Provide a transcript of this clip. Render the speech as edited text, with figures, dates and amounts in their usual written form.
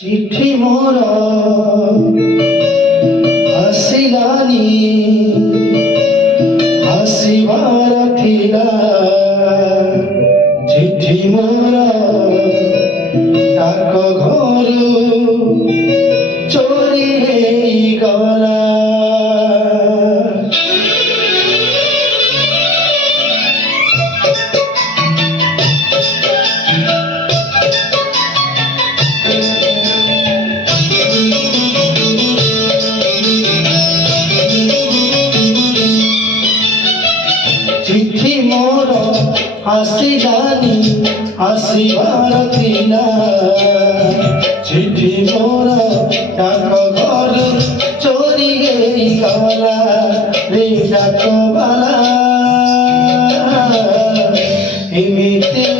चिट्ठी मोर हसिलानी हसिबार थिला चिट्ठी मोर डाक घर चोरी गला चिट्ठी मोर हसिलानी हसिबार थिला चिट्ठी मोर डाक घर चोरी गला रे डाक बाला एमिति